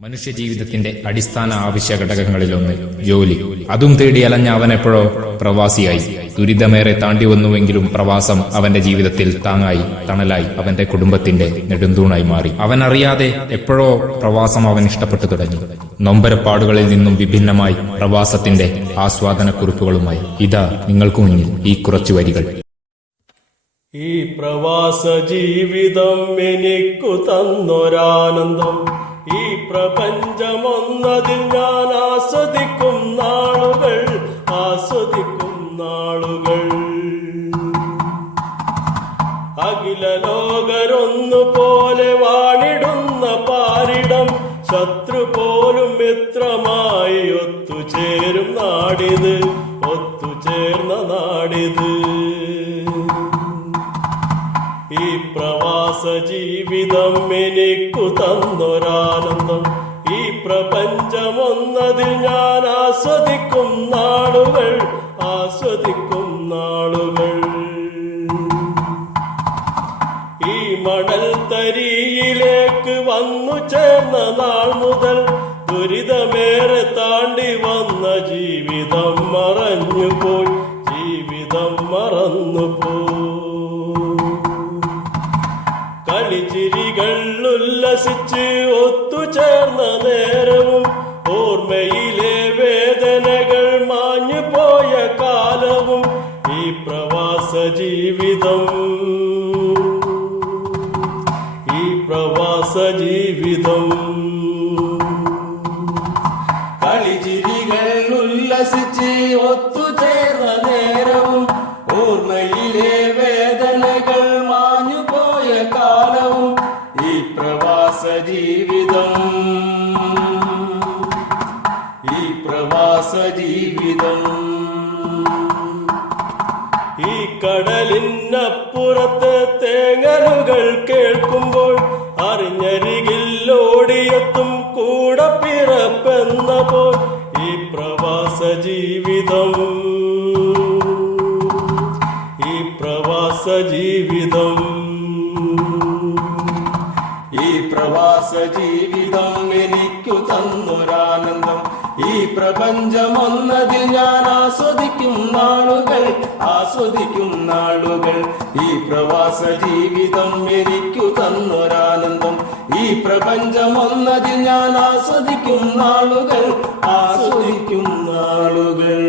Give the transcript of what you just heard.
മനുഷ്യജീവിതത്തിന്റെ അടിസ്ഥാന ആവശ്യ ഘടകങ്ങളിലൊന്ന് ജോലി. അതും തേടി അലഞ്ഞ അവനെപ്പോഴോ പ്രവാസിയായി. ദുരിതമേറെ താണ്ടി വന്നുവെങ്കിലും പ്രവാസം അവന്റെ ജീവിതത്തിൽ താങ്ങായി, തണലായി, അവന്റെ കുടുംബത്തിന്റെ നെടുന്തൂണായി മാറി. അവനറിയാതെ എപ്പോഴോ പ്രവാസം അവൻ ഇഷ്ടപ്പെട്ടു തുടങ്ങി. നൊമ്പരപ്പാടുകളിൽ നിന്നും വിഭിന്നമായി പ്രവാസത്തിന്റെ ആസ്വാദനക്കുറിപ്പുകളുമായി ഇതാ നിങ്ങൾക്ക് മുന്നിൽ ഈ കുറച്ചു വരികൾ. ഈ പ്രവാസ ജീവിതം എനിക്കു തന്നൊരാനന്ദം, ഈ പ്രപഞ്ചമൊന്നതിൽ ഞാൻ ആസ്വദിക്കും നാളുകൾ, ആസ്വദിക്കും നാളുകൾ. അഖില ലോകരൊന്നുപോലെ വാണിടുന്ന പാരിടം, ശത്രു പോലും മിത്രമായി ഒത്തുചേരും നാടിത്, ഒത്തുചേർന്ന നാടിത്. ഈ പ്രവാസ ജീവിതം എനിക്കു തന്നൊരാനന്ദം, ഈ പ്രപഞ്ചമൊന്നതിൽ ഞാൻ ആസ്വദിക്കും നാളുകൾ, ആസ്വദിക്കും നാളുകൾ. ഈ മണൽ തരിയിലേക്ക് വന്നു ചേർന്ന നാൾ മുതൽ ദുരിതമേറെ താണ്ടി വന്ന ജീവിതം മറഞ്ഞുപോയി, ജീവിതം മറന്നുപോയി. കളിച്ചിരികൾ ഉല്ലസിച്ച് ഒത്തുചേർന്ന നേരവും ഓർമ്മയിലെ വേദനകൾ മാഞ്ഞുപോയ കാലവും. ഈ പ്രവാസ ജീവിതം, ഈ പ്രവാസ ജീവിതം. കളിച്ചിരികൾ ഉല്ലസിച്ച് ഒത്തുചേർന്ന നേരവും ഓർമ്മയിലെ വേദനകൾ മാഞ്ഞുപോയ കാലവും. ഈ പ്രവാസ ജീവിതം, ഈ പ്രവാസ ജീവിതം. ഈ കടലിനപ്പുറത്ത് തേങ്ങലുകൾ കേൾക്കുമ്പോൾ അറിഞ്ഞരികിൽ ഓടിയെത്തും കൂടെ പിറപ്പെന്ന പോൽ. ഈ പ്രവാസ ജീവിതം, ഈ പ്രവാസ ജീവിതം. ഈ പ്രവാസ ജീവിതം എനിക്കു തന്നൊരാനന്ദം, ഈ പ്രപഞ്ചമൊന്നതിൽ ഞാൻ ആസ്വദിക്കും നാളുകൾ, ആസ്വദിക്കും നാളുകൾ. ഈ പ്രവാസ ജീവിതം എനിക്കു തന്നൊരാനന്ദം, ഈ പ്രപഞ്ചമൊന്നതിൽ ഞാൻ ആസ്വദിക്കും നാളുകൾ, ആസ്വദിക്കും നാളുകൾ.